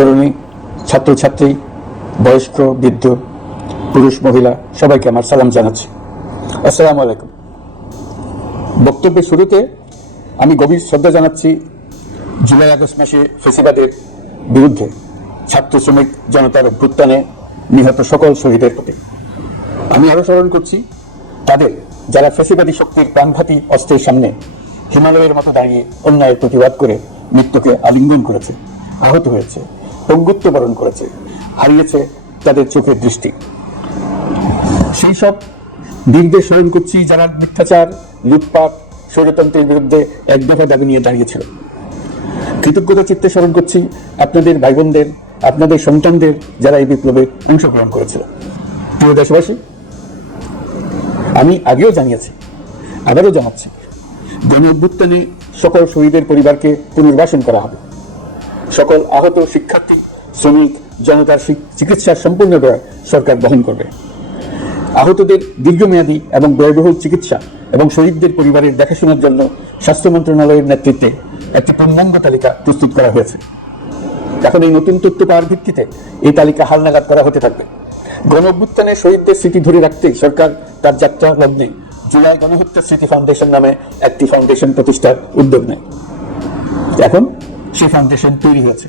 তরুণী, ছাত্রছাত্রী, বয়স্ক, বৃদ্ধ, পুরুষ, মহিলা সবাইকে আমার সালাম জানাচ্ছি। আসসালামু আলাইকুম। বক্তব্যের শুরুতে আমি গভীর শ্রদ্ধা জানাচ্ছি জুলাই আগস্ট মাসে ফেসিবাদের বিরুদ্ধে ছাত্র শ্রমিক জনতার অভ্যুত্থানে নিহত সকল শহীদের প্রতি। আমি আরো স্মরণ করছি তাদের যারা ফেসিবাদী শক্তির প্রাণঘাতী অস্ত্রের সামনে হিমালয়ের মতো দাঁড়িয়ে অন্যায়ের প্রতিবাদ করে মৃত্যুকে আলিঙ্গন করেছে, আহত হয়েছে, পঙ্গুত্ব বরণ করেছে, হারিয়েছে তাদের চোখের দৃষ্টি। সেই সব বীরদের স্মরণ করছি যারা মিথ্যাচার, লুটপাট, স্বৈরতন্ত্রের বিরুদ্ধে এক দফা দাবি নিয়ে দাঁড়িয়েছিল। কৃতজ্ঞতা চিত্তে স্মরণ করছি আপনাদের ভাই বোনদের, আপনাদের সন্তানদের যারা এই বিপ্লবে অংশগ্রহণ করেছিল। প্রিয় দেশবাসী, আমি আগেও জানিয়েছি, আবারও জানাচ্ছি, গণ অভ্যুত্থানে সকল শহীদের পরিবারকে পুনর্বাসন করা হবে। সকল আহত শিক্ষার্থী, শ্রমিক জনতার চিকিৎসার সম্পূর্ণ ব্যয় সরকার বহন করবে। আহতদের দীর্ঘমেয়াদী এবং ব্যয়বহুল চিকিৎসা এবং শহীদদের পরিবারের দেখাশোনার জন্য স্বাস্থ্য মন্ত্রণালয়ের নেতৃত্বে একটি পূর্ণাঙ্গ তালিকা প্রস্তুত করা হয়েছে। এখন এই নতুন তথ্য পাওয়ার ভিত্তিতে এই তালিকা হালনাগাদ করা হতে থাকবে। গণ অভ্যুত্থানে শহীদদের স্মৃতি ধরে রাখতেই সরকার তার যাত্রা লগ্নে জুলাই গণহত্যা স্মৃতি ফাউন্ডেশন নামে একটি ফাউন্ডেশন প্রতিষ্ঠার উদ্যোগ নেয়। এখন সেই ফাউন্ডেশন তৈরি হয়েছে।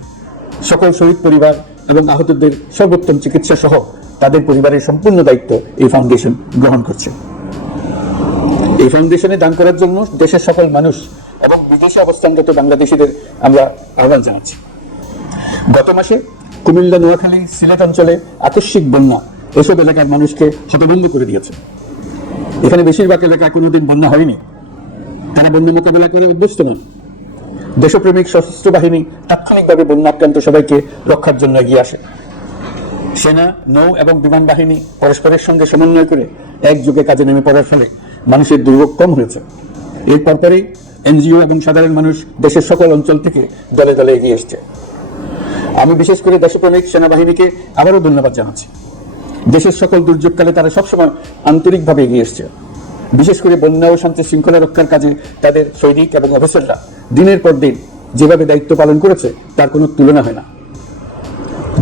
সকল শহীদ পরিবার এবং আহতদের সর্বোত্তম চিকিৎসা সহ তাদের পরিবারের সম্পূর্ণ দায়িত্ব এই ফাউন্ডেশন গ্রহণ করছে। এই ফাউন্ডেশনে দান করার জন্য দেশের সকল মানুষ এবং বিদেশে অবস্থানরত বাংলাদেশিদের আমরা আহ্বান জানাচ্ছি। গত মাসে কুমিল্লা, নোয়াখালী, সিলেট অঞ্চলে আকস্মিক বন্যা এসব এলাকার মানুষকে হতভম্ব করে দিয়েছে। এখানে বেশিরভাগ এলাকায় কোনোদিন বন্যা হয়নি। তারা বন্যা মোকাবেলা করে অভ্যস্ত নন। দেশপ্রেমিক সশস্ত্র বাহিনী তাৎক্ষণিকভাবে বন্যা আক্রান্ত সবাইকে রক্ষার জন্য এগিয়ে আসে। সেনা, নৌ এবং বিমান বাহিনী পরস্পরের সঙ্গে সমন্বয় করে একযোগে কাজে নেমে পড়ার ফলে মানুষের দুর্ভোগ কম হয়েছে। এর পরপরই এনজিও এবং সাধারণ মানুষ দেশের সকল অঞ্চল থেকে দলে দলে এগিয়ে এসছে। আমি বিশেষ করে দেশপ্রেমিক সেনাবাহিনীকে আবারও ধন্যবাদ জানাচ্ছি। দেশের সকল দুর্যোগকালে তারা সবসময় আন্তরিকভাবে এগিয়ে এসছে। বিশেষ করে বন্যা ও শান্তি শৃঙ্খলা রক্ষার কাজে তাদের সৈনিক এবং অফিসাররা দিনের পর দিন যেভাবে দায়িত্ব পালন করেছে তার কোনো তুলনা হয় না।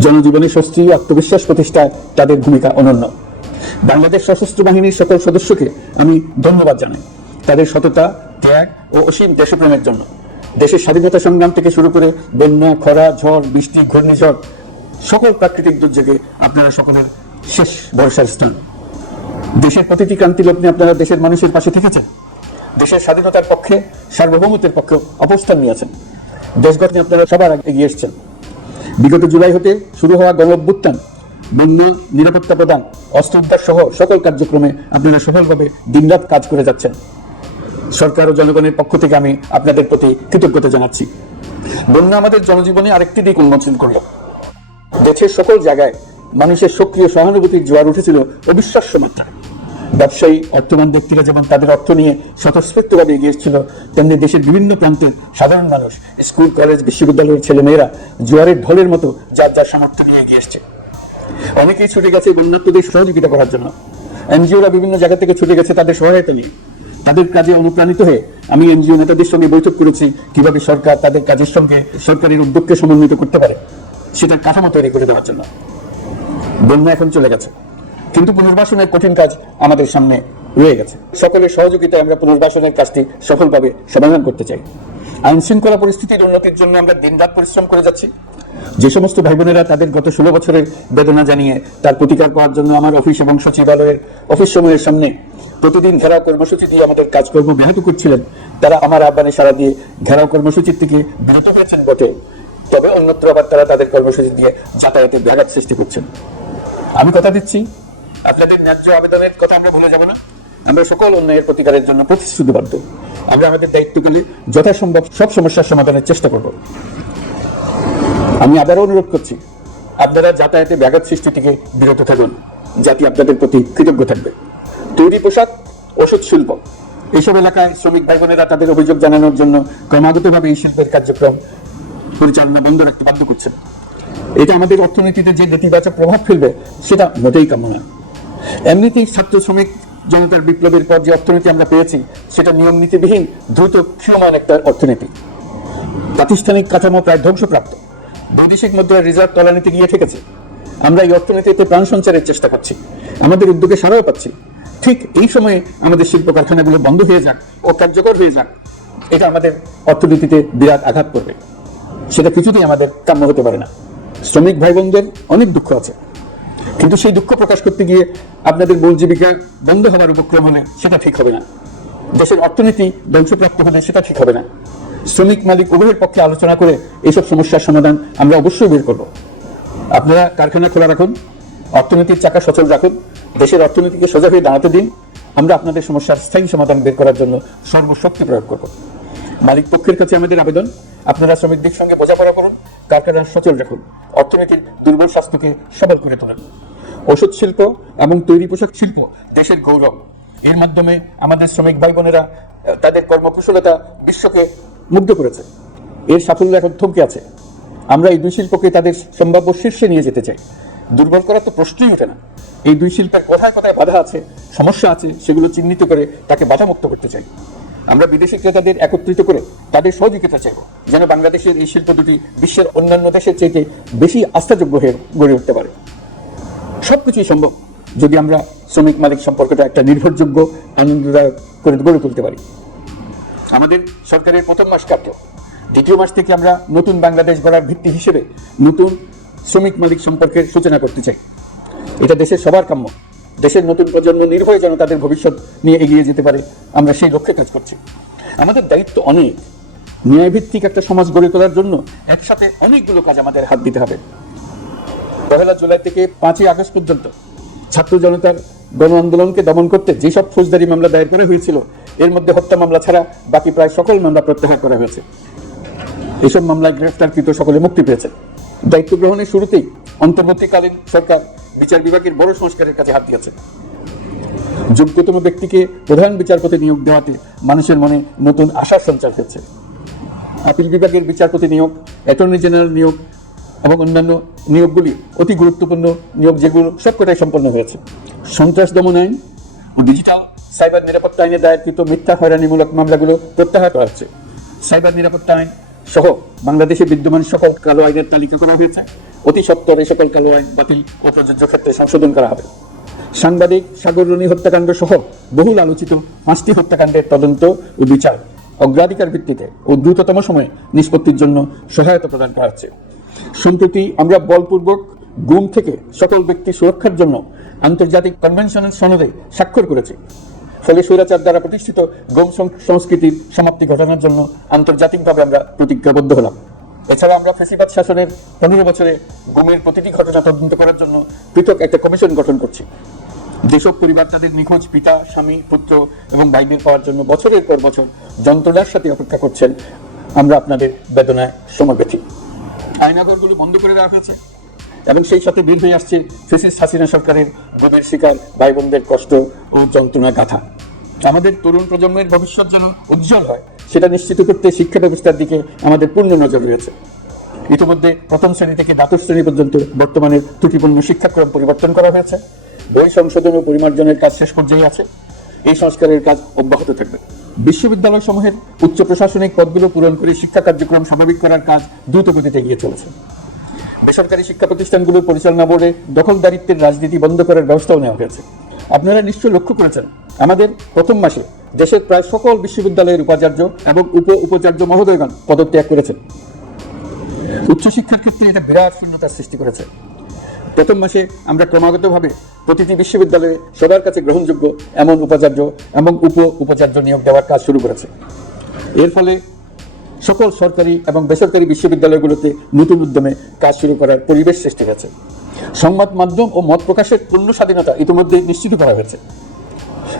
জনজীবনে স্বস্তি ও আত্মবিশ্বাস প্রতিষ্ঠায় তাদের ভূমিকা অনন্য। বাংলাদেশ সশস্ত্র বাহিনীর সকল সদস্যকে আমি ধন্যবাদ জানাই তাদের সততা, ত্যাগ ও অসীম দেশপ্রেমের জন্য। দেশের স্বাধীনতা সংগ্রাম থেকে শুরু করে বন্যা, খরা, ঝড়, বৃষ্টি, ঘূর্ণিঝড়, সকল প্রাকৃতিক দুর্যোগে আপনারা সকলের শেষ ভরসার স্থান। দেশের প্রতিটি ক্রান্তি লগ্নে আপনারা দেশের মানুষের পাশে থেকেছেন। দেশের স্বাধীনতার পক্ষে, সার্বভৌমত্বের পক্ষে অবস্থান নিয়েছেন। দেশ গঠনে আপনারা সবার আগে এগিয়ে এসেছেন। বিগত জুলাই হতে শুরু হওয়া গণ অভ্যুত্থান, বন্যা, নিরাপত্তা প্রদান, অস্ত্র উদ্ধার সহ সকল কার্যক্রমে আপনারা সফলভাবে দিনরাত কাজ করে যাচ্ছেন। সরকার ও জনগণের পক্ষ থেকে আমি আপনাদের প্রতি কৃতজ্ঞতা জানাচ্ছি। বন্যা আমাদের জনজীবনে আরেকটি দিক উন্মোচন করল। দেশের সকল জায়গায় মানুষের সক্রিয় সহানুভূতির জোয়ার উঠেছিল অবিশ্বাস্য মাত্রায়। ব্যবসায়ী, অর্থবান ব্যক্তিরা যেমন তাদের অর্থ নিয়ে স্বতঃস্ফূর্তভাবে এগিয়ে এসেছিল, তেমনি দেশের বিভিন্ন প্রান্তের সাধারণ মানুষ, স্কুল, কলেজ, বিশ্ববিদ্যালয়ের ছেলেমেয়েরা জোয়ারের ঢলের মতো যার যার সামর্থ্য নিয়ে এগিয়ে এসছে। অনেকেই ছুটে গেছে বন্যার্তদের সহযোগিতা করার জন্য। এনজিওরা বিভিন্ন জায়গা থেকে ছুটে গেছে তাদের সহায়তা নিয়ে। তাদের কাজে অনুপ্রাণিত হয়ে আমি এনজিও নেতাদের সঙ্গে বৈঠক করেছি কিভাবে সরকার তাদের কাজের সঙ্গে সরকারের উদ্যোগকে সমন্বিত করতে পারে, সেটার কাঠামো তৈরি করে দেওয়ার জন্য। বন্যা এখন চলে গেছে, কিন্তু পুনর্বাসনের কঠিন কাজ আমাদের সামনে রয়ে গেছে। সকলের সহযোগিতায় আমরা পুনর্বাসনের কাজটি সফলভাবে সমাধান করতে চাই। আইন শৃঙ্খলা পরিস্থিতির উন্নতির জন্য আমরা দিনরাত পরিশ্রম করে যাচ্ছি। যে সমস্ত ভাই বোনেরা তাদের গত 16 বছরের বেদনা জানিয়ে তার প্রতিকার পাওয়ার জন্য আমার অফিস এবং সচিবালয়ের অফিস সমূহের সামনে প্রতিদিন ঘেরাও কর্মসূচি দিয়ে আমাদের কাজকর্ম ব্যাহত করছিলেন, তারা আমার আহ্বানে সাড়া দিয়ে ঘেরাও কর্মসূচির থেকে বিরত হয়েছেন বটে, তবে অন্যত্র আবার তারা তাদের কর্মসূচি দিয়ে যাতায়াতে ব্যাঘাত সৃষ্টি করছেন। আমি কথা দিচ্ছি, আপনাদের ন্যায্য আবেদনের কথা আমরা ভুলে যাব না। আমরা সকল অন্যায়ের প্রতিকারের জন্য প্রতিশ্রুতিবদ্ধ। আমরা আমাদের দায়িত্বগুলি যথাসম্ভব সব সমস্যার সমাধানের চেষ্টা করব। আমি আবারও অনুরোধ করছি, আপনারা যাতায়াতে ব্যাঘাত সৃষ্টি থেকে বিরত থাকুন। জাতি আপনাদের প্রতি কৃতজ্ঞ থাকবে। তৈরি পোশাক, ওষুধ শিল্প, এইসব এলাকায় শ্রমিক ভাই বোনেরা তাদের অভিযোগ জানানোর জন্য ক্রমাগতভাবে এই শিল্পের কার্যক্রম পরিচালনা বন্ধ রাখতে বাধ্য করছেন। এটা আমাদের অর্থনীতিতে যে নেতিবাচক প্রভাব ফেলবে সেটা মোটেই কাম্য না। এমনিতেই ছাত্র শ্রমিক জনতার বিপ্লবের পর যে অর্থনীতি আমরা পেয়েছি সেটা নিয়ম নীতিবিহীন, দ্রুত ক্ষীয়মান একটা অর্থনীতি। প্রাতিষ্ঠানিক কাঠামো প্রায় ধ্বংসপ্রাপ্ত। বৈদেশিক মুদ্রার রিজার্ভ তলানিতে গিয়ে ঠেকেছে। আমরা এই অর্থনীতিতে প্রাণ সঞ্চারের চেষ্টা করছি, আমাদের উদ্যোগে সাড়াও পাচ্ছি। ঠিক এই সময়ে আমাদের শিল্প কারখানাগুলো বন্ধ হয়ে যাক ও কার্যকর হয়ে যাক, এটা আমাদের অর্থনীতিতে বিরাট আঘাত করবে। সেটা কিছুতেই আমাদের কাম্য হতে পারে না। শ্রমিক ভাই বোনদের অনেক দুঃখ আছে, কিন্তু সেই দুঃখ প্রকাশ করতে গিয়ে আপনাদের মূল জীবিকা বন্ধ হওয়ার উপক্রম হলে সেটা ঠিক হবে না। দেশের অর্থনীতি ধ্বংসপ্রাপ্ত হলে সেটা ঠিক হবে না। শ্রমিক মালিক উভয়ের পক্ষে আলোচনা করে এইসব সমস্যার সমাধান আমরা অবশ্যই বের করব। আপনারা কারখানা খোলা রাখুন, অর্থনীতির চাকা সচল রাখুন, দেশের অর্থনীতিকে সোজা হয়ে দাঁড়াতে দিন। আমরা আপনাদের সমস্যার স্থায়ী সমাধান বের করার জন্য সর্বশক্তি প্রয়োগ করব। মালিক পক্ষের কাছে আমাদের আবেদন, আপনারা শ্রমিকদের সঙ্গে বোঝাপড়া করুন, কারখানা সচল রাখুন, অর্থনীতির দুর্বল স্বাস্থ্যকে সবল করে তোলেন। ওষুধ শিল্প এবং তৈরি পোশাক শিল্প দেশের গৌরব। এর মাধ্যমে আমাদের শ্রমিক ভাই বোনেরা তাদের কর্মকুশলতা বিশ্বকে মুগ্ধ করেছে। এর সাফল্য এখন থমকে আছে। আমরা এই দুই শিল্পকে তাদের সম্ভাব্য শীর্ষে নিয়ে যেতে চাই। দুর্বল করার তো প্রশ্নই ওঠে না। এই দুই শিল্পের কোথায় কোথায় বাধা আছে, সমস্যা আছে, সেগুলো চিহ্নিত করে তাকে বাধামুক্ত করতে চাই। আমরা বিদেশি ক্রেতাদের একত্রিত করে তাদের সহযোগিতা চাইব, যেন বাংলাদেশের এই শিল্প দুটি বিশ্বের অন্যান্য দেশের চাইতে বেশি আস্থাযোগ্য হয়ে গড়ে উঠতে পারে। সবকিছুই সম্ভব যদি আমরা শ্রমিক মালিক সম্পর্কটা একটা নির্ভরযোগ্য, আনন্দদায়ক করে গড়ে তুলতে পারি। আমাদের সরকারের প্রথম মাস কাটল, দ্বিতীয় মাস থেকে আমরা নতুন বাংলাদেশ গড়ার ভিত্তি হিসেবে নতুন শ্রমিক মালিক সম্পর্কের সূচনা করতে চাই। এটা দেশের সবার কাম্য। দেশের নতুন প্রজন্ম নির্ভয়ে যেন তাদের ভবিষ্যৎ নিয়ে এগিয়ে যেতে পারে, আমরা সেই লক্ষ্যে কাজ করছি। আমাদের দায়িত্ব অনেক। ন্যায়ভিত্তিক একটা সমাজ গড়ে তোলার জন্য একসাথে অনেকগুলো কাজ আমাদের হাত দিতে হবে। 1 জুলাই থেকে 5 আগস্ট পর্যন্ত ছাত্র জনতার গণ আন্দোলনকে দমন করতে যেসব ফৌজদারি মামলা দায়ের করা হয়েছিল, এর মধ্যে হত্যা মামলা ছাড়া বাকি প্রায় সকল মামলা প্রত্যাহার করা হয়েছে। এসব মামলায় গ্রেফতারকৃত সকলে মুক্তি পেয়েছে। দায়িত্ব গ্রহণের শুরুতেই অন্তর্বর্তীকালীন সরকার বিচার বিভাগের বড় সংস্কারের কাছে হাত দিয়েছে। যোগ্যতম ব্যক্তিকে প্রধান বিচারপতি নিয়োগ দেওয়াতে মানুষের মনে নতুন আশার সঞ্চার হয়েছে। আপিল বিভাগের বিচারপতি নিয়োগ, অ্যাটর্নি জেনারেল নিয়োগ এবং অন্যান্য নিয়োগগুলি অতি গুরুত্বপূর্ণ নিয়োগ, যেগুলো সবকটাই সম্পন্ন হয়েছে। সন্ত্রাস দমন আইন ও ডিজিটাল সাইবার নিরাপত্তা আইনে দায়েরকৃত মিথ্যা হয়রানিমূলক মামলাগুলো প্রত্যাহার করা হচ্ছে। সাইবার নিরাপত্তা আইন সহ বাংলাদেশে বিদ্যমান সকল কালো আইনের তালিকা করা হয়েছে। অতি সত্বর এই সকল কালো আইন বাতিল ও প্রযোজ্য ক্ষেত্রে সংশোধন করা হবে। সাংবাদিক সাগররণী হত্যাকাণ্ড সহ বহুল আলোচিত 5টি হত্যাকাণ্ডের তদন্ত ও বিচার অগ্রাধিকার ভিত্তিতে ও দ্রুততম সময়ে নিষ্পত্তির জন্য সহায়তা প্রদান করা হচ্ছে। সম্প্রতি আমরা বলপূর্বক গুম থেকে সকল ব্যক্তি সুরক্ষার জন্য আন্তর্জাতিক কনভেনশনের সনদে স্বাক্ষর করেছি। ফলে স্বৈরাচার দ্বারা প্রতিষ্ঠিত গুম সংস্কৃতির সমাপ্তি ঘটানোর জন্য আন্তর্জাতিকভাবে আমরা প্রতিজ্ঞাবদ্ধ হলাম। এছাড়া আমরা ফ্যাসিবাদ শাসনের 15 বছরে গুমের প্রতিটি ঘটনা তদন্ত করার জন্য পৃথক একটা কমিশন গঠন করছি। যেসব পরিবার তাদের নিখোঁজ পিতা, স্বামী, পুত্র এবং ভাইদের পাওয়ার জন্য বছরের পর বছর যন্ত্রণার সাথে অপেক্ষা করছেন, আমরা আপনাদের বেদনায় সমবেথী। আয়নাঘরগুলো বন্ধ করে দেওয়া হয়েছে এবং সেই সাথে বের হয়ে আসছে ফ্যাসিস্ট হাসিনা সরকারের গুমের শিকার ভাই বোনদের কষ্ট ও যন্ত্রণা গাথা। আমাদের তরুণ প্রজন্মের ভবিষ্যৎ যেন উজ্জ্বল হয়, সেটা নিশ্চিত করতে শিক্ষা ব্যবস্থার দিকে আমাদের পূর্ণ নজর রয়েছে। ইতিমধ্যে প্রথম শ্রেণী থেকে দ্বাদশ শ্রেণী পর্যন্ত বর্তমানের ত্রুটিপূর্ণ শিক্ষাক্রম পরিবর্তন করা হয়েছে। বই সংশোধন ও পরিমার্জনের কাজ শেষ পর্যায়ে আছে। এই সংস্কারের কাজ অব্যাহত থাকবে। বিশ্ববিদ্যালয় সমূহের উচ্চ প্রশাসনিক পদগুলো পূরণ করে শিক্ষা কার্যক্রম স্বাভাবিক করার কাজ দ্রুত গতিতে এগিয়ে চলেছে। বেসরকারি শিক্ষা প্রতিষ্ঠানগুলোর পরিচালনা বোর্ডে দখলদারিত্বের রাজনীতি বন্ধ করার ব্যবস্থাও নেওয়া হয়েছে। আপনারা নিশ্চয় লক্ষ্য করেছেন, আমাদের প্রথম মাসে দেশের প্রায় সকল বিশ্ববিদ্যালয়ের উপাচার্য এবং উপাচার্য মহোদয়গণ পদত্যাগ করেছেন। উচ্চশিক্ষার ক্ষেত্রে এটা বিরাট শূন্যতার সৃষ্টি করেছে। প্রথম মাসে আমরা ক্রমাগতভাবে প্রতিটি বিশ্ববিদ্যালয়ে সবার কাছে গ্রহণযোগ্য এমন উপাচার্য এবং উপাচার্য নিয়োগ দেওয়ার কাজ শুরু করেছে। এর ফলে সকল সরকারি এবং বেসরকারি বিশ্ববিদ্যালয়গুলোতে নতুন উদ্যমে কাজ শুরু করার পরিবেশ সৃষ্টি হয়েছে। সংবাদ মাধ্যম ও মত প্রকাশের পূর্ণ স্বাধীনতা ইতিমধ্যে নিশ্চিত করা হয়েছে।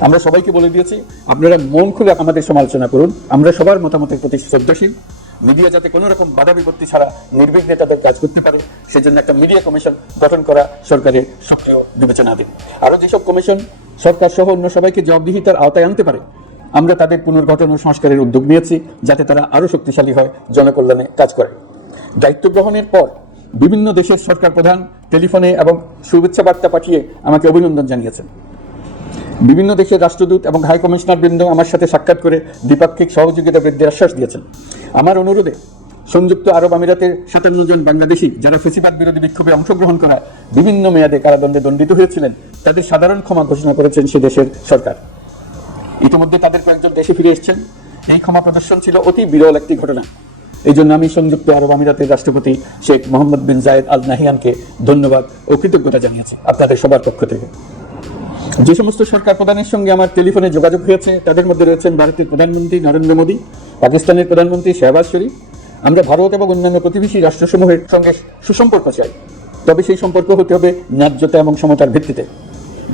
আমরা সবাইকে বলে দিয়েছি, আপনারা মন খুলে আমাদের সমালোচনা করুন। আমরা সবার মতামতের প্রতি শ্রদ্ধাশীল। মিডিয়া যাতে কোনো রকম বাধা বিপত্তি ছাড়া নির্বিঘ্নে তাদের কাজ করতে পারে, সেজন্য একটা মিডিয়া কমিশন গঠন করা সরকারের সক্রিয় বিবেচনাধীন। আরও যেসব কমিশন সরকার সহ অন্য সবাইকে জবাবদিহিতার আওতায় আনতে পারে, আমরা তাদের পুনর্গঠন ও সংস্কারের উদ্যোগ নিয়েছি, যাতে তারা আরও শক্তিশালী হয়, জনকল্যাণে কাজ করে। দায়িত্ব গ্রহণের পর বিভিন্ন দেশের সরকার প্রধান টেলিফোনে এবং শুভেচ্ছা বার্তা পাঠিয়ে আমাকে অভিনন্দন জানিয়েছেন। বিভিন্ন দেশের রাষ্ট্রদূত এবং হাই কমিশনার বৃন্দ আমার সাথে সাক্ষাৎ করে দ্বিপাক্ষিক সহযোগিতা বৃদ্ধির আশ্বাস দিয়েছেন। আমার অনুরোধে সংযুক্ত আরব আমিরাতের 57 জন বাংলাদেশি যারা ফেসিবাদ বিরোধী বিক্ষোভে অংশগ্রহণ করায় বিভিন্ন মেয়াদে কারাদণ্ডে দণ্ডিত হয়েছিলেন, তাদের সাধারণ ক্ষমা ঘোষণা করেছেন সে দেশের সরকার। ইতিমধ্যে তাদের কয়েকজন দেশে ফিরে এসেছেন। এই ক্ষমা প্রদর্শন ছিল অতি বিরল একটি ঘটনা। এই জন্য আমি সংযুক্ত আরব আমিরাতের রাষ্ট্রপতি শেখ মোহাম্মদ বিন জায়েদ আল নাহিয়ানকে ধন্যবাদ ও কৃতজ্ঞতা জানিয়েছি আপনাদের সবার পক্ষ থেকে। যে সমস্ত সরকার প্রধানের সঙ্গে আমার টেলিফোনে যোগাযোগ হয়েছে তাদের মধ্যে রয়েছেন ভারতের প্রধানমন্ত্রী নরেন্দ্র মোদী, পাকিস্তানের প্রধানমন্ত্রী শাহবাজ শরীফ। আমরা ভারত এবং অন্যান্য প্রতিবেশী রাষ্ট্রসমূহের সঙ্গে সুসম্পর্ক চাই, তবে সেই সম্পর্ক হতে হবে ন্যায্যতা এবং সমতার ভিত্তিতে।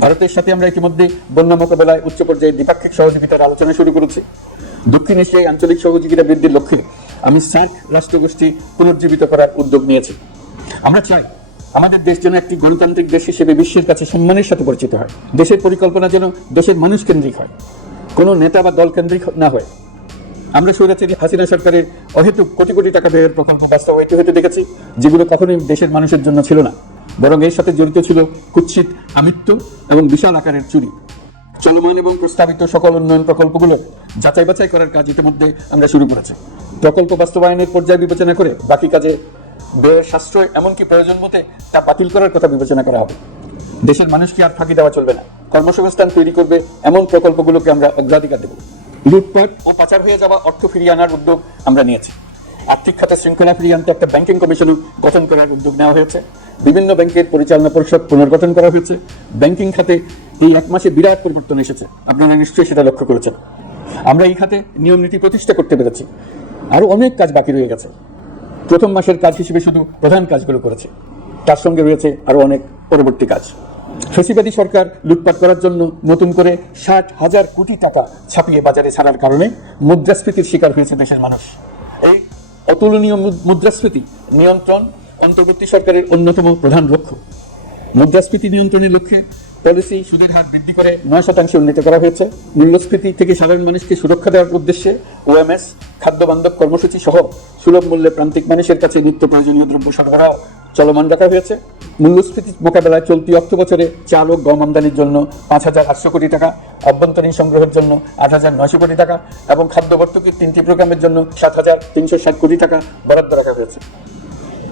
ভারতের সাথে আমরা ইতিমধ্যে বন্যা মোকাবেলায় উচ্চ পর্যায়ে দ্বিপাক্ষিক সহযোগিতার আলোচনা শুরু করেছি। দক্ষিণ এশিয়ায় আঞ্চলিক সহযোগিতা বৃদ্ধির লক্ষ্যে আমি সার্ক রাষ্ট্রগোষ্ঠী পুনর্জীবিত করার উদ্যোগ নিয়েছি। আমরা চাই আমাদের দেশ যেন একটি গণতান্ত্রিক দেশ হিসেবে বিশ্বের কাছে সম্মানের সাথে পরিচিত হয়। দেশের পরিকল্পনা যেন দেশের মানুষ কেন্দ্রিক হয়, কোনো নেতা বা দল কেন্দ্রিক না হয়। আমরা স্বৈরাচারী হাসিনা সরকারের অহেতুক কোটি কোটি টাকা ব্যয়ের প্রকল্প বাস্তবায়িত হতে দেখেছি, যেগুলো কখনোই দেশের মানুষের জন্য ছিল না, বরং এর সাথে জড়িত ছিল কুৎসিত আমিত্ব এবং বিশাল আকারের চুরি। চলমান এবং প্রস্তাবিত সকল উন্নয়ন প্রকল্পগুলো যাচাই বাছাই করার কাজ ইতিমধ্যে আমরা শুরু করেছি। প্রকল্প বাস্তবায়নের পর্যায় বিবেচনা করে বাকি কাজে ব্যয়ের সাশ্রয় এমনকি প্রয়োজন মতে তা বাতিল করার কথা বিবেচনা করা হবে। দেশের মানুষকে আর ফাঁকি দেওয়া চলবে না। কর্মসংস্থান তৈরি করবে এমন প্রকল্পগুলোকে আমরা অগ্রাধিকার দেব। লুটপাট ও পাচার হয়ে যাওয়া অর্থ ফিরিয়ে আনার উদ্যোগ আমরা নিয়েছি। আর্থিক খাতে শৃঙ্খলা ফিরিয়ে আনতে একটা ব্যাংকিং কমিশনও গঠন করার উদ্যোগ নেওয়া হয়েছে। বিভিন্ন ব্যাংকের পরিচালনা পরিষদ পুনর্গঠন করা হয়েছে। ব্যাংকিং খাতে এই 1 মাসে বিরাট পরিবর্তন এসেছে, আপনারা নিশ্চয়ই সেটা লক্ষ্য করেছেন। আমরা এই খাতে নিয়ম নীতি প্রতিষ্ঠা করতে পেরেছি। আরো অনেক কাজ বাকি রয়ে গেছে। প্রথম মাসের কাজ হিসেবে শুধু প্রধান কাজগুলো করেছে, তার সঙ্গে রয়েছে আরো অনেক পরবর্তী কাজ। ফ্যাসিবাদী সরকার লুটপাট করার জন্য নতুন করে 60,000 কোটি টাকা ছাপিয়ে বাজারে ছাড়ার কারণে মুদ্রাস্ফীতির শিকার হয়েছে দেশের মানুষ। এই অতুলনীয় মুদ্রাস্ফীতি নিয়ন্ত্রণ অন্তর্বর্তী সরকারের অন্যতম প্রধান লক্ষ্য। মুদ্রাস্ফীতি নিয়ন্ত্রণের লক্ষ্যে পলিসি সুদের হার বৃদ্ধি করে 9% উন্নীত করা হয়েছে। মূল্যস্ফীতি থেকে সাধারণ মানুষকে সুরক্ষা দেওয়ার উদ্দেশ্যে ওএমএস, খাদ্য বান্ধব কর্মসূচি সহ সুলভ মূল্যে প্রান্তিক মানুষের কাছে নিত্য প্রয়োজনীয় দ্রব্য সরবরাহ চলমান রাখা হয়েছে। মূল্যস্ফীতি মোকাবেলায় চলতি অর্থ বছরে চাল ও গম আমদানির জন্য 5,800 কোটি টাকা, অভ্যন্তরীণ সংগ্রহের জন্য 8,900 কোটি টাকা এবং খাদ্য ভর্তুকির 3টি প্রোগ্রামের জন্য 7,360 কোটি টাকা বরাদ্দ রাখা হয়েছে।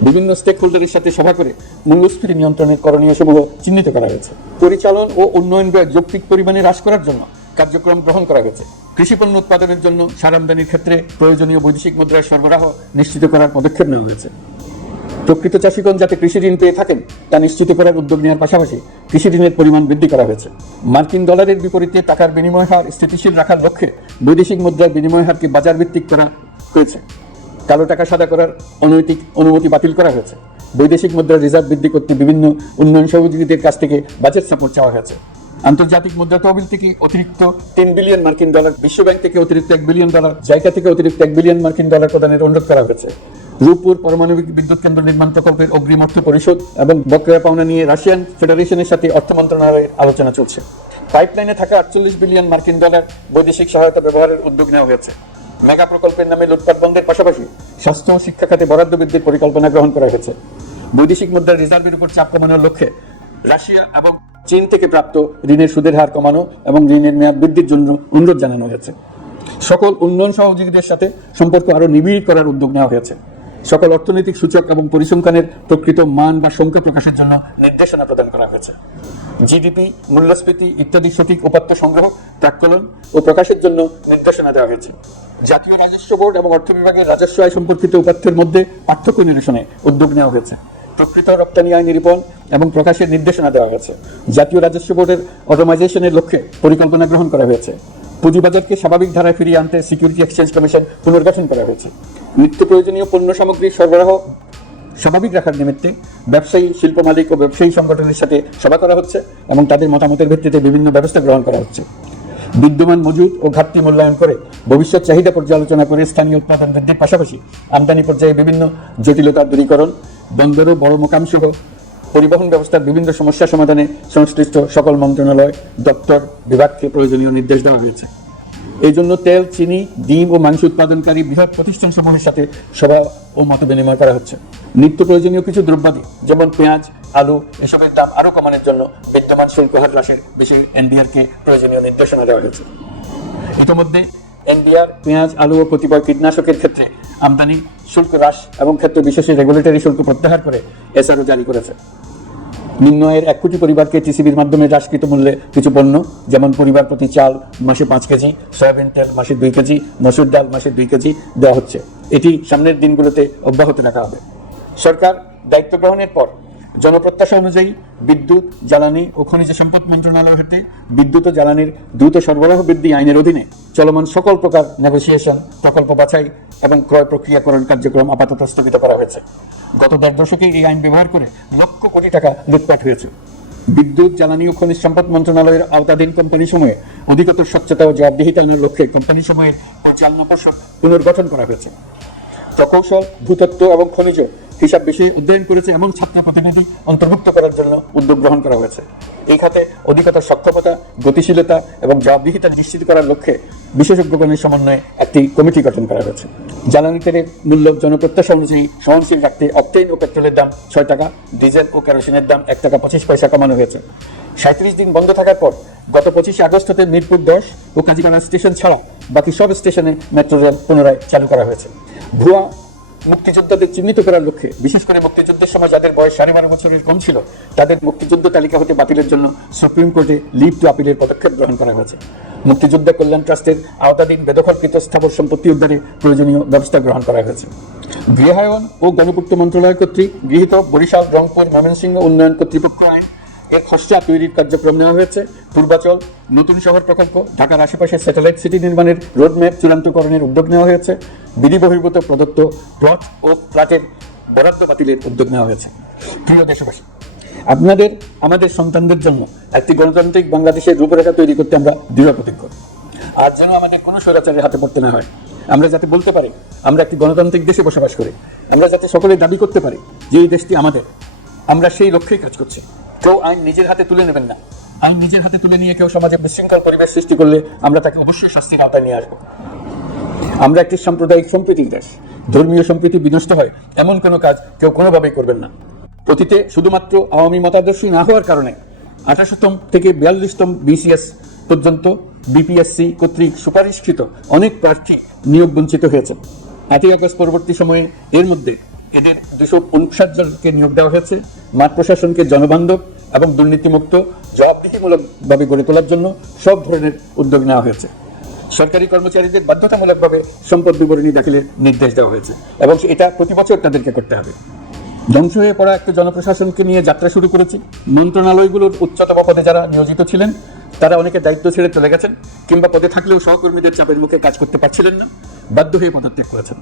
বিভিন্ন স্টেক হোল্ডারের সাথে সভা করে মূল্যস্ফীতি নিয়ন্ত্রণের করণীয় সমূহ চিহ্নিত করা হয়েছে। পরিচালন ও উন্নয়ন ব্যয় যৌক্তিক পরিমাণে হ্রাস করার জন্য কার্যক্রম গ্রহণ করা হয়েছে। কৃষি পণ্য উৎপাদনের জন্য সার আমদানির ক্ষেত্রে প্রয়োজনীয় বৈদেশিক মুদ্রার সরবরাহ নিশ্চিত করার পদক্ষেপ নেওয়া হয়েছে। প্রকৃত চাষিগণ যাতে কৃষি ঋণ পেয়ে থাকেন তা নিশ্চিত করার উদ্যোগ নেওয়ার পাশাপাশি কৃষি ঋণের পরিমাণ বৃদ্ধি করা হয়েছে। মার্কিন ডলারের বিপরীতে টাকার বিনিময় হার স্থিতিশীল রাখার লক্ষ্যে বৈদেশিক মুদ্রার বিনিময় হারকে বাজার ভিত্তিক করা হয়েছে। কালো টাকা সাদা করার অনৈতিক অনুমতি বাতিল করা হয়েছে। বৈদেশিক মুদ্রার রিজার্ভ বৃদ্ধি করতে বিভিন্ন উন্নয়ন সহযোগীদের কাছ থেকে বাজেট সাপোর্ট চাওয়া হয়েছে। আন্তর্জাতিক মুদ্রা তহবিল থেকে অতিরিক্ত 3 বিলিয়ন মার্কিন ডলার, বিশ্বব্যাংক থেকে অতিরিক্ত 1 বিলিয়ন ডলার, জাইকা থেকে অতিরিক্ত 1 বিলিয়ন মার্কিন ডলার প্রদানের অনুরোধ করা হয়েছে। রূপপুর পারমাণবিক বিদ্যুৎ কেন্দ্র নির্মাণ প্রকল্পের অগ্রিম অর্থ পরিশোধ এবং বকেয়া পাওনা নিয়ে রাশিয়ান ফেডারেশনের সাথে অর্থ মন্ত্রণালয়ের আলোচনা চলছে। পাইপলাইনে থাকা 48 বিলিয়ন মার্কিন ডলার বৈদেশিক সহায়তা ব্যবহারের উদ্যোগ নেওয়া হয়েছে। মেগা প্রকল্পের নামে লুটপাট বন্ধের পাশাপাশি স্বাস্থ্য ও শিক্ষা খাতে বরাদ্দ বৃদ্ধির পরিকল্পনা গ্রহণ করা হয়েছে। বৈদেশিক মুদ্রার রিজার্ভের উপর চাপ কমানোর লক্ষ্যে রাশিয়া এবং চীন থেকে প্রাপ্ত ঋণের সুদের হার কমানো এবং ঋণের মেয়াদ বৃদ্ধির জন্য অনুরোধ জানানো হয়েছে। সকল উন্নয়ন সহযোগীদের সাথে সম্পর্ক আরও নিবিড় করার উদ্যোগ নেওয়া হয়েছে। সকল অর্থনৈতিক সূচক এবং পরিসংখ্যানের প্রকৃত মান বা সংখ্যা প্রকাশের জন্য নির্দেশনা প্রদান করা হয়েছে। জিডিপি, মূল্যস্ফীতি ইত্যাদি সঠিক উপাত্ত সংগ্রহ, প্রাক্কলন ও প্রকাশের জন্য নির্দেশনা দেওয়া হয়েছে। জাতীয় রাজস্ব বোর্ড এবং অর্থ বিভাগের রাজস্ব আয় সম্পর্কিত উপাত্তের মধ্যে পার্থক্য নিরসনে উদ্যোগ নেওয়া হয়েছে। প্রকৃত রপ্তানি আয় নিরূপণ এবং প্রকাশের নির্দেশনা দেওয়া হয়েছে। জাতীয় রাজস্ব বোর্ডের অটোমাইজেশনের লক্ষ্যে পরিকল্পনা গ্রহণ করা হয়েছে। পুঁজিবাজারকে স্বাভাবিক ধারায় ফিরিয়ে আনতে সিকিউরিটি এক্সচেঞ্জ কমিশন পুনর্গঠন করা হয়েছে। নিত্য প্রয়োজনীয় পণ্য সামগ্রীর সরবরাহ স্বাভাবিক রাখার নিমিত্তে ব্যবসায়ী, শিল্প মালিক ও ব্যবসায়ী সংগঠনের সাথে সভা করা হচ্ছে এবং তাদের মতামতের ভিত্তিতে বিভিন্ন ব্যবস্থা গ্রহণ করা হচ্ছে। বিদ্যমান মজুদ ও ঘাটতি মূল্যায়ন করে ভবিষ্যৎ চাহিদা পর্যালোচনা করে স্থানীয় উৎপাদন বৃদ্ধির পাশাপাশি আমদানি পর্যায়ে বিভিন্ন জটিলতা দূরীকরণ, বন্দর ও বড় মোকাম সহ পরিবহন ব্যবস্থার বিভিন্ন সমস্যা সমাধানে সংশ্লিষ্ট সকল মন্ত্রণালয়, দপ্তর, বিভাগকে প্রয়োজনীয় নির্দেশ দেওয়া হয়েছে। এই জন্য তেল, চিনি, ডিম ও মাংস উৎপাদনকারী বৃহৎ প্রতিষ্ঠানসমূহের সাথে সভা ও মত বিনিময় করা হচ্ছে। নিত্য প্রয়োজনীয় কিছু দ্রব্যাদি যেমন পেঁয়াজ, আলু এসবের দাম আরও কমানোর জন্য বিদ্যমান শুল্ক হার হ্রাসের বিষয়ে এনবিআরকে প্রয়োজনীয় নির্দেশনা দেওয়া হয়েছে। ইতিমধ্যে এনবিআর, পেঁয়াজ, আলু ও কতিপয় কীটনাশকের ক্ষেত্রে আমদানি শুল্ক হ্রাস এবং ক্ষেত্র বিশেষে রেগুলেটরি শুল্ক প্রত্যাহার করে এসআরও জারি করেছে। নিম্ন আয়ের 1 কোটি পরিবারকে টিসিবির মাধ্যমে হ্রাসকৃত মূল্যে কিছু পণ্য যেমন পরিবার প্রতি চাল মাসে 5 কেজি, সয়াবিন তেল মাসে 2 কেজি, মসুর ডাল মাসে 2 কেজি দেওয়া হচ্ছে। এটি সামনের দিনগুলোতে অব্যাহত রাখা হবে। সরকার দায়িত্ব গ্রহণের পর জনপ্রত্যাশা অনুযায়ী বিদ্যুৎ, জ্বালানি ও খনিজ সম্পদ মন্ত্রণালয় হতে বিদ্যুৎ ও জ্বালানির দ্রুত সরবরাহ বৃদ্ধি আইনের অধীনে চলমান সকল প্রকার নেগোসিয়েশন, প্রকল্প বাছাই এবং ক্রয় প্রক্রিয়াকরণ কার্যক্রম আপাতত স্থগিত করা হয়েছে। গত 1.5 দশকে এই আইন ব্যবহার করে লক্ষ কোটি টাকা লুটপাট হয়েছে। বিদ্যুৎ, জ্বালানি ও খনিজ সম্পদ মন্ত্রণালয়ের আওতাধীন কোম্পানিসমূহে অধিকতর স্বচ্ছতা ও জবাবদিহিতা আনার লক্ষ্যে কোম্পানিসমূহের পরিচালনা পর্ষদ পুনর্গঠন করা হয়েছে। প্রকৌশল, ভূতত্ত্ব এবং খনিজ হিসাব বিষয়ে অধ্যয়ন করেছে এমন ছাত্র প্রতিনিধি অন্তর্ভুক্ত করার জন্য উদ্যোগ গ্রহণ করা হয়েছে। এই খাতে অধিকতর সক্ষমতা, গতিশীলতা এবং জবাবদিহিতা নিশ্চিত করার লক্ষ্যে বিশেষজ্ঞগণের সমন্বয়ে একটি কমিটি গঠন করা হয়েছে। জ্বালানি তেলের মূল্য জনপ্রত্যাশা অনুযায়ী সহনশীল রাখতে অকটেন ও পেট্রোলের দাম 6 টাকা, ডিজেল ও কেরোসিনের দাম 1 টাকা 25 পয়সা কমানো হয়েছে। 37 দিন বন্ধ থাকার পর গত 25 আগস্ট হতে মিরপুর 10 ও কাজীপাড়া স্টেশন ছাড়া বাকি সব স্টেশনে মেট্রো রেল পুনরায় চালু করা হয়েছে। ভুয়া মুক্তিযোদ্ধাদের চিহ্নিত করার লক্ষ্যে বিশেষ করে মুক্তিযুদ্ধের সময় যাদের বয়স 12.5 বছরের কম ছিল তাদের মুক্তিযুদ্ধ তালিকা হতে বাতিলের জন্য সুপ্রিম কোর্টে লিভ টু আপিলের পদক্ষেপ গ্রহণ করা হয়েছে। মুক্তিযোদ্ধা কল্যাণ ট্রাস্টের আওতাধীন বেদখলকৃত স্থাবর সম্পত্তি উদ্ধারে প্রয়োজনীয় ব্যবস্থা গ্রহণ করা হয়েছে। গৃহায়ন ও গণপূর্ত মন্ত্রণালয় কর্তৃক গৃহীত বরিশাল, রংপুর, ময়মনসিংহ উন্নয়ন কর্তৃপক্ষ আইন এর খসড়া তৈরির কার্যক্রম নেওয়া হয়েছে। পূর্বাচল নতুন শহর প্রকল্প, ঢাকার আশেপাশে স্যাটেলাইট সিটি নির্মাণের রোডম্যাপ চূড়ান্তকরণের উদ্যোগ নেওয়া হয়েছে। বিধি বহির্ভূত প্রদত্ত প্লট ও ফ্ল্যাটের বরাদ্দ বাতিলের উদ্যোগ নেওয়া হয়েছে। প্রিয় দেশবাসী, আপনাদের আমাদের সন্তানদের জন্য একটি গণতান্ত্রিক বাংলাদেশের রূপরেখা তৈরি করতে আমরা দৃঢ় প্রতিজ্ঞ। আর যেন আমাদের কোনো স্বৈরাচারের হাতে পড়তে না হয়। আমরা যাতে বলতে পারি আমরা একটি গণতান্ত্রিক দেশে বসবাস করি, আমরা যাতে সকলে দাবি করতে পারি যে এই দেশটি আমাদের, আমরা সেই লক্ষ্যেই কাজ করছি। কেউ আইন নিজের হাতে তুলে নেবেন না। আইন নিজের হাতে তুলে নিয়ে কেউ সমাজে বিশৃঙ্খল পরিবেশ সৃষ্টি করলে আমরা তাকে অবশ্যই শাস্তির আওতায় নিয়ে আসবো। আমরা একটি সাম্প্রদায়িক সম্প্রীতির দেশ। ধর্মীয় সম্প্রীতি বিনষ্ট হয় এমন কোনো কাজ কেউ কোনোভাবেই করবেন না। অতীতে শুধুমাত্র আওয়ামী মতাদর্শী না হওয়ার কারণে 28তম থেকে 42তম BCS পর্যন্ত BPSC কর্তৃক সুপারিশকৃত অনেক প্রার্থী নিয়োগ বঞ্চিত হয়েছেন। 8ই আগস্ট পরবর্তী সময়ে এর মধ্যে এদের 259 জনকে নিয়োগ দেওয়া হয়েছে। মাঠ প্রশাসনকে জনবান্ধব এবং দুর্নীতিমুক্ত জবাবদিহিমূলকভাবে গড়ে তোলার জন্য সব ধরনের উদ্যোগ নেওয়া হয়েছে। সরকারি কর্মচারীদের বাধ্যতামূলকভাবে সম্পদ বিবরণী দাখিলের নির্দেশ দেওয়া হয়েছে এবং এটা প্রতি বছর তাদেরকে করতে হবে। ধ্বংস হয়ে পড়া একটা জনপ্রশাসনকে নিয়ে যাত্রা শুরু করেছি। মন্ত্রণালয়গুলোর উচ্চতম পদে যারা নিয়োজিত ছিলেন তারা অনেকে দায়িত্ব ছেড়ে চলে গেছেন, কিংবা পদে থাকলেও সহকর্মীদের চাপের মুখে কাজ করতে পারছিলেন না, বাধ্য হয়ে পদত্যাগ করেছেন।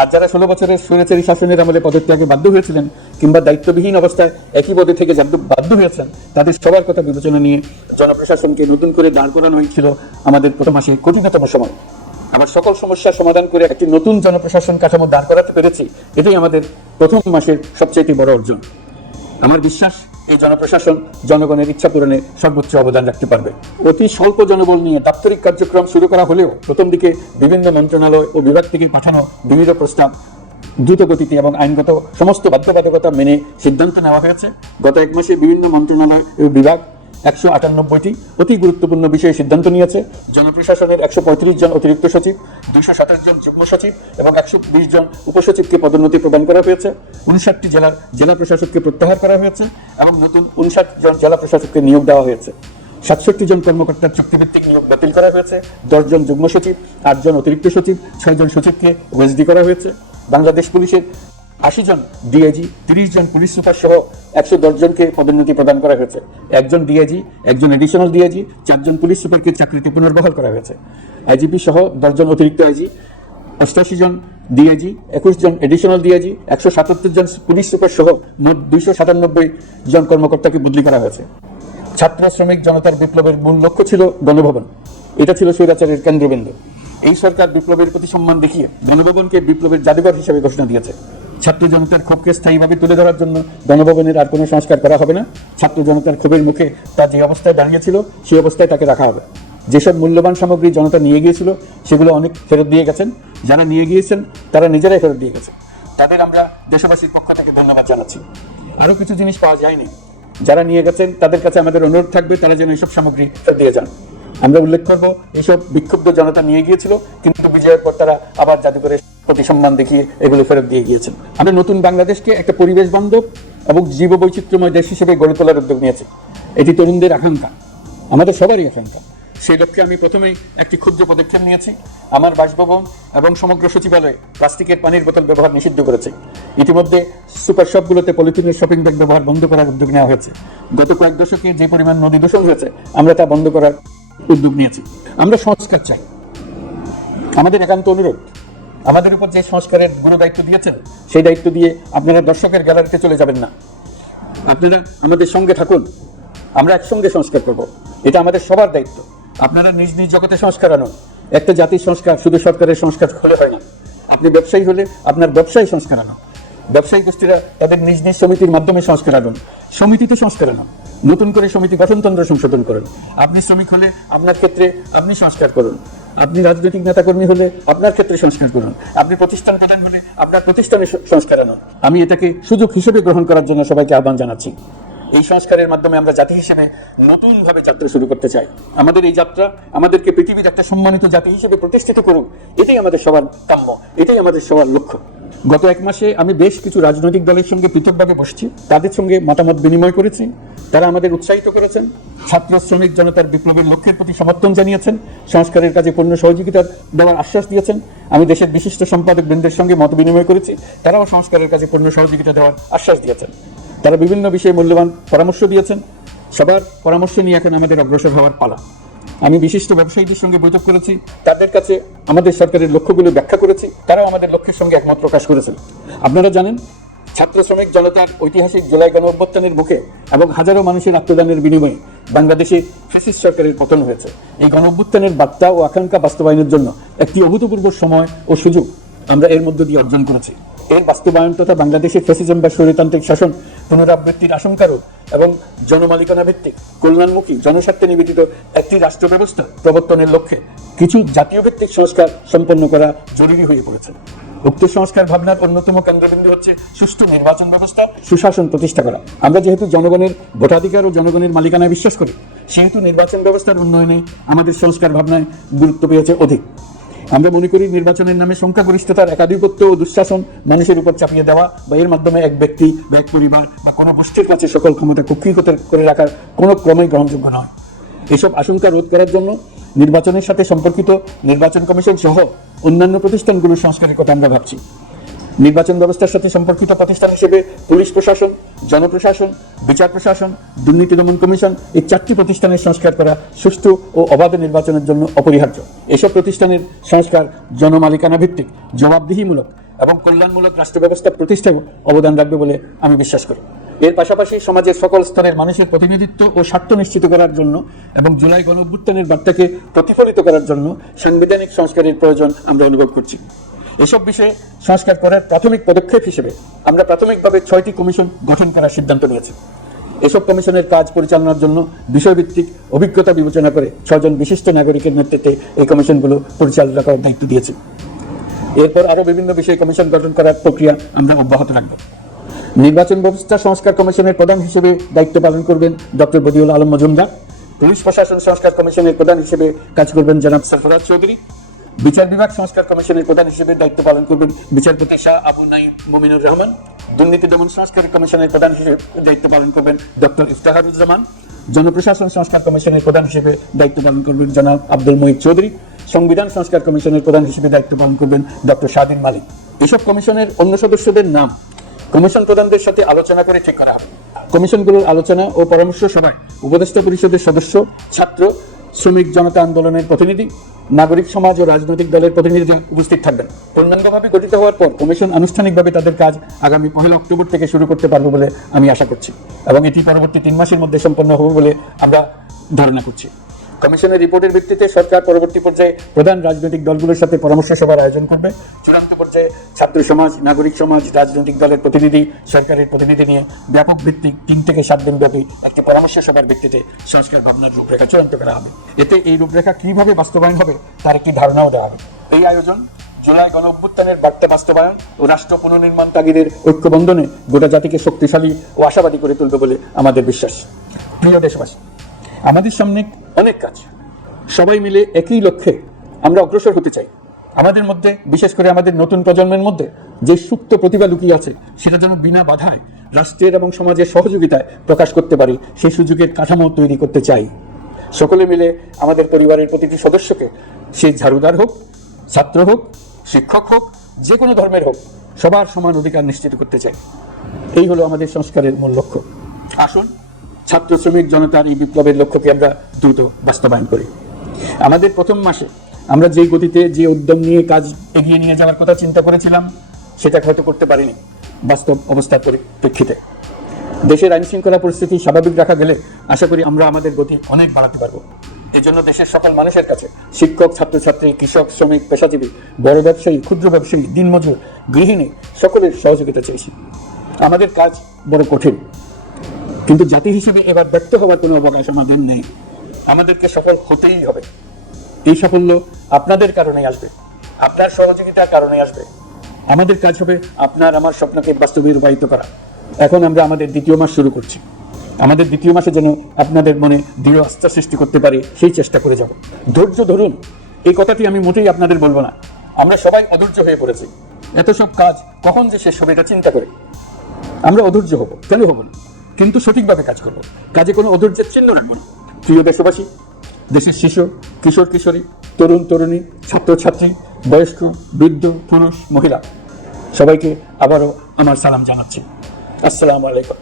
আর যারা 16 বছরের স্বৈরাচারী শাসনের আমলে পদত্যাগে বাধ্য হয়েছিলেন কিংবা দায়িত্ববিহীন অবস্থায় একই পদে থেকে বাধ্য হয়েছেন, তাদের সবার কথা বিবেচনা নিয়ে জনপ্রশাসনকে নতুন করে দাঁড় করানো হয়েছিল আমাদের প্রথম মাসে কঠিনতম সময়। আবার সকল সমস্যার সমাধান করে একটি নতুন জনপ্রশাসন কাঠামো দাঁড় করাতে পেরেছি, এটাই আমাদের প্রথম মাসের সবচেয়ে বড় অর্জন। আমার বিশ্বাস এই জনপ্রশাসন জনগণের ইচ্ছা পূরণে সর্বোচ্চ অবদান রাখতে পারবে। অতি স্বল্প জনবল নিয়ে দাপ্তরিক কার্যক্রম শুরু করা হলেও প্রথম দিকে বিভিন্ন মন্ত্রণালয় ও বিভাগ থেকে পাঠানো বিভিন্ন প্রস্তাব দ্রুত গতিতে এবং আইনগত সমস্ত বাধ্যবাধকতা মেনে সিদ্ধান্ত নেওয়া হয়েছে। গত 1 মাসে বিভিন্ন মন্ত্রণালয় ও বিভাগ 198টি অতি গুরুত্বপূর্ণ বিষয়ে সিদ্ধান্ত নিয়েছে। জনপ্রশাসনের 135 জন অতিরিক্ত সচিব, 227 জন যুগ্ম সচিব এবং 120 জন উপসচিবকে পদোন্নতি প্রদান করা হয়েছে। 59টি জেলার জেলা প্রশাসককে প্রত্যাহার করা হয়েছে এবং নতুন 59 জন জেলা প্রশাসককে নিয়োগ দেওয়া হয়েছে। 67 জন কর্মকর্তার চুক্তিভিত্তিক নিয়োগ বাতিল করা হয়েছে। 10 জন যুগ্ম সচিব, 8 জন অতিরিক্ত সচিব, 6 জন সচিবকে ওএসডি করা হয়েছে। বাংলাদেশ পুলিশের 80 জন ডিআইজি, 30 জন পুলিশ সুপার সহ 110 জনকে পদোন্নতি প্রদান করা হয়েছে। 1 জন ডিআইজি, 1 জন এডিশনাল ডিআইজি, 4 জন পুলিশ সুপারকে চাকরিতে পুনর্বহাল করা হয়েছে। আইজিপি সহ 10 জন অতিরিক্ত আইজি, 88 জন ডিআইজি, 21 জন এডিশনাল ডিআইজি, 177 জন পুলিশ সুপার সহ মোট 297 জন কর্মকর্তাকে বদলি করা হয়েছে। ছাত্র শ্রমিক জনতার বিপ্লবের মূল লক্ষ্য ছিল গণভবন। এটা ছিল স্বৈরাচারের কেন্দ্রবিন্দু। এই সরকার বিপ্লবের প্রতি সম্মান দেখিয়ে গণভবনকে বিপ্লবের জাদুঘর হিসেবে ঘোষণা দিয়েছে। ছাত্র জনতার ক্ষোভকে স্থায়ীভাবে তুলে ধরার জন্য গণভবনের আর কোনো সংস্কার করা হবে না। ছাত্র জনতার ক্ষোভের মুখে তা যে অবস্থায় দাঁড়িয়েছিল সেই অবস্থায় তাকে রাখা হবে। যেসব মূল্যবান সামগ্রী জনতা নিয়ে গিয়েছিল সেগুলো অনেক ফেরত দিয়ে গেছেন। যারা নিয়ে গিয়েছেন তারা নিজেরাই ফেরত দিয়ে গেছে। তাদের আমরা দেশবাসীর পক্ষ থেকে ধন্যবাদ জানাচ্ছি। আরও কিছু জিনিস পাওয়া যায়নি, যারা নিয়ে গেছেন তাদের কাছে আমাদের অনুরোধ থাকবে তারা যেন এইসব সামগ্রী ফেরত দিয়ে যান। আমরা উল্লেখ করব এইসব বিক্ষুব্ধ জনতা নিয়ে গিয়েছিল, কিন্তু বিজয়ের পর তারা আবার জাদুঘরের প্রতি সম্মান দেখিয়ে এগুলো ফেরত দিয়ে গিয়েছেন। আমরা নতুন বাংলাদেশকে একটা পরিবেশ বান্ধব এবং জীববৈচিত্র্যময় দেশ হিসেবে গড়ে তোলার উদ্যোগ নিয়েছি। এটি তরুণদের আকাঙ্ক্ষা, আমাদের সবারই আকাঙ্ক্ষা। সেই লক্ষ্যে আমি প্রথমেই একটি ক্ষুদ্র পদক্ষেপ নিয়েছি। আমার বাসভবন এবং সমগ্র সচিবালয়ে প্লাস্টিকের পানির বোতল ব্যবহার নিষিদ্ধ করেছে। ইতিমধ্যে সুপার শপগুলোতে পলিথিনের শপিং ব্যাগ ব্যবহার বন্ধ করার উদ্যোগ নেওয়া হয়েছে। গত কয়েক দশকে যে পরিমাণ নদী দূষণ হয়েছে, আমরা তা বন্ধ করার উদ্যোগ নিয়েছি। আমরা সংস্কার চাই, আমাদের একান্ত অনুরোধ। আমাদের উপর যে সংস্কারের গুরু দায়িত্ব দিয়েছেন, সেই দায়িত্ব দিয়ে আপনারা দর্শকের গ্যালারিতে চলে যাবেন না, আপনারা আমাদের সঙ্গে থাকুন। আমরা একসঙ্গে সংস্কার করব, এটা আমাদের সবার দায়িত্ব। আপনারা নিজ নিজ জগতে সংস্কার আনুন। একটা জাতির সংস্কার শুধু সরকারের সংস্কার হলে হয় না। আপনি ব্যবসায়ী হলে আপনার ব্যবসায়ী সংস্কার আনুন। ব্যবসায়ী গোষ্ঠীরা তাদের নিজ নিজ সমিতির মাধ্যমে সংস্কার আনুন। সমিতিতে সংস্কার আনুন, নতুন করে সমিতি গঠনতন্ত্র সংশোধন করুন। আপনি শ্রমিক হলে আপনার ক্ষেত্রে আপনি সংস্কার করুন। আপনি রাজনৈতিক নেতাকর্মী হলে আপনার ক্ষেত্রে সংস্কার করুন। আপনি প্রতিষ্ঠান প্রধান হলে আপনার প্রতিষ্ঠানে সংস্কার আনুন। আমি এটাকে সুযোগ হিসেবে গ্রহণ করার জন্য সবাইকে আহ্বান জানাচ্ছি। এই সংস্কারের মাধ্যমে আমরা জাতি হিসেবে নতুনভাবে যাত্রা শুরু করতে চাই। আমাদের এই যাত্রা আমাদেরকে পৃথিবীর একটা সম্মানিত জাতি হিসেবে প্রতিষ্ঠিত করুক, এটাই আমাদের সবার কাম্য, এটাই আমাদের সবার লক্ষ্য। গত এক মাসে আমি বেশ কিছু রাজনৈতিক দলের সঙ্গে পৃথকভাবে বসছি, তাদের সঙ্গে মতামত বিনিময় করেছি। তারা আমাদের উৎসাহিত করেছেন, ছাত্র শ্রমিক জনতার বিপ্লবের লক্ষ্যের প্রতি সমর্থন জানিয়েছেন, সংস্কারের কাজে পূর্ণ সহযোগিতা দেওয়ার আশ্বাস দিয়েছেন। আমি দেশের বিশিষ্ট সম্পাদক বৃন্দের সঙ্গে মত বিনিময় করেছি, তারাও সংস্কারের কাজে পূর্ণ সহযোগিতা দেওয়ার আশ্বাস দিয়েছেন। তারা বিভিন্ন বিষয়ে মূল্যবান পরামর্শ দিয়েছেন। সবার পরামর্শ নিয়ে এখন আমাদের অগ্রসর হওয়ার পালা। আমি বিশিষ্ট ব্যবসায়ীদের সঙ্গে বৈঠক করেছি, তাদের কাছে আমাদের সরকারের লক্ষ্যগুলো ব্যাখ্যা করেছি, তারাও আমাদের লক্ষ্যের সঙ্গে একমত প্রকাশ করেছেন। আপনারা জানেন, ছাত্র শ্রমিক জনতার ঐতিহাসিক জুলাই গণঅভ্যুত্থানের মুখে এবং হাজারো মানুষের আত্মদানের বিনিময়ে বাংলাদেশে ফ্যাসিস্ট সরকারের পতন হয়েছে। এই গণঅভ্যুত্থানের বার্তা ও আকাঙ্ক্ষা বাস্তবায়নের জন্য একটি অভূতপূর্ব সময় ও সুযোগ আমরা এর মধ্য দিয়ে অর্জন করেছি। এর বাস্তবায়ন তথা বাংলাদেশে ফ্যাসিজম বা স্বৈরতান্ত্রিক শাসন পুনরাবৃত্তির আশঙ্কারও এবং জনমালিকানা ভিত্তিক কল্যাণমুখী জনস্বার্থে নিবেদিত একটি রাষ্ট্র ব্যবস্থা প্রবর্তনের লক্ষ্যে কিছু জাতীয় ভিত্তিক সংস্কার সম্পন্ন করা জরুরি হয়ে পড়েছে। উক্ত সংস্কার ভাবনার অন্যতম কেন্দ্রবিন্দু হচ্ছে সুষ্ঠু নির্বাচন ব্যবস্থা, সুশাসন প্রতিষ্ঠা করা। আমরা যেহেতু জনগণের ভোটাধিকার ও জনগণের মালিকানায় বিশ্বাস করি, সেহেতু নির্বাচন ব্যবস্থার উন্নয়নে আমাদের সংস্কার ভাবনায় গুরুত্ব পেয়েছে অধিক। আমরা মনে করি নির্বাচনের নামে সংখ্যাগরিষ্ঠতার একাধিপত্য ও দুঃশাসন মানুষের উপর চাপিয়ে দেওয়া বা এর মাধ্যমে এক ব্যক্তি বা এক পরিবার বা কোনো গোষ্ঠীর কাছে সকল ক্ষমতা কুক্ষিগত করে রাখার কোনো ক্রমেই গ্রহণযোগ্য নয়। এসব আশঙ্কা রোধ করার জন্য নির্বাচনের সাথে সম্পর্কিত নির্বাচন কমিশন সহ অন্যান্য প্রতিষ্ঠানগুলোর সংস্কারের কথা আমরা ভাবছি। নির্বাচন ব্যবস্থার সাথে সম্পর্কিত প্রতিষ্ঠান হিসেবে পুলিশ প্রশাসন, জনপ্রশাসন, বিচার প্রশাসন, দুর্নীতি দমন কমিশন, এই 4টি প্রতিষ্ঠানের সংস্কার করা সুষ্ঠু ও অবাধ নির্বাচনের জন্য অপরিহার্য। এসব প্রতিষ্ঠানের সংস্কার জনমালিকানা ভিত্তিক, জবাবদিহিমূলক এবং কল্যাণমূলক রাষ্ট্র ব্যবস্থা প্রতিষ্ঠায় অবদান রাখবে বলে আমি বিশ্বাস করি। এর পাশাপাশি সমাজের সকল স্তরের মানুষের প্রতিনিধিত্ব ও স্বার্থ নিশ্চিত করার জন্য এবং জুলাই গণঅভ্যুত্থানের বার্তাকে প্রতিফলিত করার জন্য সাংবিধানিক সংস্কারের প্রয়োজন আমরা অনুভব করছি। এসব বিষয়ে সংস্কার করার প্রাথমিক পদক্ষেপ হিসেবে আমরা প্রাথমিকভাবে 6টি কমিশন গঠন করার সিদ্ধান্ত নিয়েছি। এসব কমিশনের কাজ পরিচালনার জন্য বিষয়ভিত্তিক অভিজ্ঞতা বিবেচনা করে 6 জন বিশিষ্ট নাগরিকের নেতৃত্বে এই কমিশনগুলো পরিচালনা করার দায়িত্ব দিয়েছি। এরপর আরও বিভিন্ন বিষয়ে কমিশন গঠন করার প্রক্রিয়া আমরা অব্যাহত রাখব। নির্বাচন ব্যবস্থা সংস্কার কমিশনের প্রধান হিসেবে দায়িত্ব পালন করবেন ডক্টর বদিউল আলম মজুমদার। পুলিশ প্রশাসন সংস্কার কমিশনের প্রধান হিসেবে কাজ করবেন জনাব সরফরাজ চৌধুরী। বিচার বিভাগ সংস্কার কমিশনের প্রধান হিসেবে দায়িত্ব পালন করবেন বিচারপতি শাহ আবু নাঈম মুমিনুর রহমান। দুর্নীতি দমন সংস্কার কমিশনের প্রধান হিসেবে দায়িত্ব পালন করবেন ডক্টর ইফতেখারুজ্জামান। জনপ্রশাসন সংস্কার কমিশনের প্রধান হিসেবে দায়িত্ব পালন করবেন জনাব আব্দুল মুহিত চৌধুরী। সংবিধান সংস্কার কমিশনের প্রধান হিসেবে দায়িত্ব পালন করবেন ডক্টর শাহদিন মালিক। এসব কমিশনের অন্য সদস্যদের নাম কমিশন প্রধানদের সাথে আলোচনা করে ঠিক করা হবে। কমিশনগুলোর আলোচনা ও পরামর্শ সভায় উপদেষ্টা পরিষদের সদস্য, ছাত্র শ্রমিক জনতা আন্দোলনের প্রতিনিধি, নাগরিক সমাজ ও রাজনৈতিক দলের প্রতিনিধিরা উপস্থিত থাকবেন। পূর্ণাঙ্গভাবে গঠিত হওয়ার পর কমিশন আনুষ্ঠানিকভাবে তাদের কাজ আগামী 1 অক্টোবর থেকে শুরু করতে পারবে বলে আমি আশা করছি এবং এটি পরবর্তী 3 মাসের মধ্যে সম্পন্ন হবে বলে আমরা ধারণা করছি। কমিশনের রিপোর্টের ভিত্তিতে সরকার পরবর্তী পর্যায়ে প্রধান রাজনৈতিক দলগুলোর সাথে পরামর্শ সভার আয়োজন করবে। চূড়ান্ত পর্যায়ে ছাত্র সমাজ, নাগরিক সমাজ, রাজনৈতিক দলের প্রতিনিধি, সরকারের প্রতিনিধি নিয়ে ব্যাপক ভিত্তিক 3 থেকে 7 দিন ব্যাপী একটি পরামর্শ সভার ভিত্তিতে সংস্কার ভাবনার রূপরেখা চূড়ান্ত করা হবে। এতে এই রূপরেখা কিভাবে বাস্তবায়ন হবে তার একটি ধারণাও দেওয়া হবে। এই আয়োজন জুলাই গণঅভ্যুত্থানের বার্তা বাস্তবায়ন ও রাষ্ট্র পুনর্নির্মাণ তাগিদের ঐক্যবন্ধনে গোটা জাতিকে শক্তিশালী ও আশাবাদী করে তুলবে বলে আমাদের বিশ্বাস। প্রিয় দেশবাসী, আমাদের সামনে অনেক কাজ, সবাই মিলে একই লক্ষ্যে আমরা অগ্রসর হতে চাই। আমাদের মধ্যে, বিশেষ করে আমাদের নতুন প্রজন্মের মধ্যে যে সুপ্ত প্রতিভা লুকিয়ে আছে, সেটা যেন বিনা বাধায় রাষ্ট্রের এবং সমাজের সহযোগিতায় প্রকাশ করতে পারি, সেই সুযোগের কাঠামো তৈরি করতে চাই। সকলে মিলে আমাদের পরিবারের প্রতিটি সদস্যকে, সে ঝাড়ুদার হোক, ছাত্র হোক, শিক্ষক হোক, যে কোনো ধর্মের হোক, সবার সমান অধিকার নিশ্চিত করতে চাই। এই হলো আমাদের সংস্কারের মূল লক্ষ্য। আসুন ছাত্র শ্রমিক জনতার এই বিপ্লবের লক্ষ্যকে আমরা দ্রুত বাস্তবায়ন করি। আমাদের প্রথম মাসে আমরা যে গতিতে, যে উদ্যম নিয়ে কাজ এগিয়ে নিয়ে যাওয়ার কথা চিন্তা করেছিলাম, সেটা হয়তো করতে পারিনি বাস্তব অবস্থার পরিপ্রেক্ষিতে। দেশের আইন শৃঙ্খলা পরিস্থিতি স্বাভাবিক রাখা গেলে আশা করি আমরা আমাদের গতি অনেক বাড়াতে পারবো। এজন্য দেশের সকল মানুষের কাছে, শিক্ষক, ছাত্রছাত্রী, কৃষক, শ্রমিক, পেশাজীবী, বড় ব্যবসায়ী, ক্ষুদ্র ব্যবসায়ী, দিনমজুর, গৃহিণী, সকলের সহযোগিতা চাইছি। আমাদের কাজ বড় কঠিন, কিন্তু জাতি হিসেবে এবার ব্যর্থ হওয়ার কোনো অবকাশ আমাদের নেই। আমাদেরকে সফল হতেই হবে। এই সাফল্য আপনাদের কারণেই আসবে, আপনার সহযোগিতার কারণে আসবে। আমাদের কাজ হবে আপনার আমার স্বপ্নকে বাস্তবে রূপায়িত করা। এখন আমরা আমাদের দ্বিতীয় মাস শুরু করছি। আমাদের দ্বিতীয় মাসে যেন আপনাদের মনে দৃঢ় আস্থা সৃষ্টি করতে পারি, সেই চেষ্টা করে যাব। ধৈর্য ধরুন, এই কথাটি আমি মোটেই আপনাদের বলবো না। আমরা সবাই অধৈর্য হয়ে পড়েছি। এত সব কাজ কখন যে শেষ হবে এটা চিন্তা করে আমরা অধৈর্য হব, কেন হব না? কিন্তু সঠিকভাবে কাজ করব, কাজে কোনো অধৈর্যের চিহ্ন রাখবো না। প্রিয় দেশবাসী, দেশের শিশু, কিশোর কিশোরী, তরুণ তরুণী, ছাত্রছাত্রী, বয়স্ক, বৃদ্ধ, পুরুষ, মহিলা, সবাইকে আবারও আমার সালাম জানাচ্ছি। আসসালামু আলাইকুম।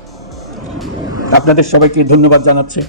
আপনাদের সবাইকে ধন্যবাদ জানাচ্ছি।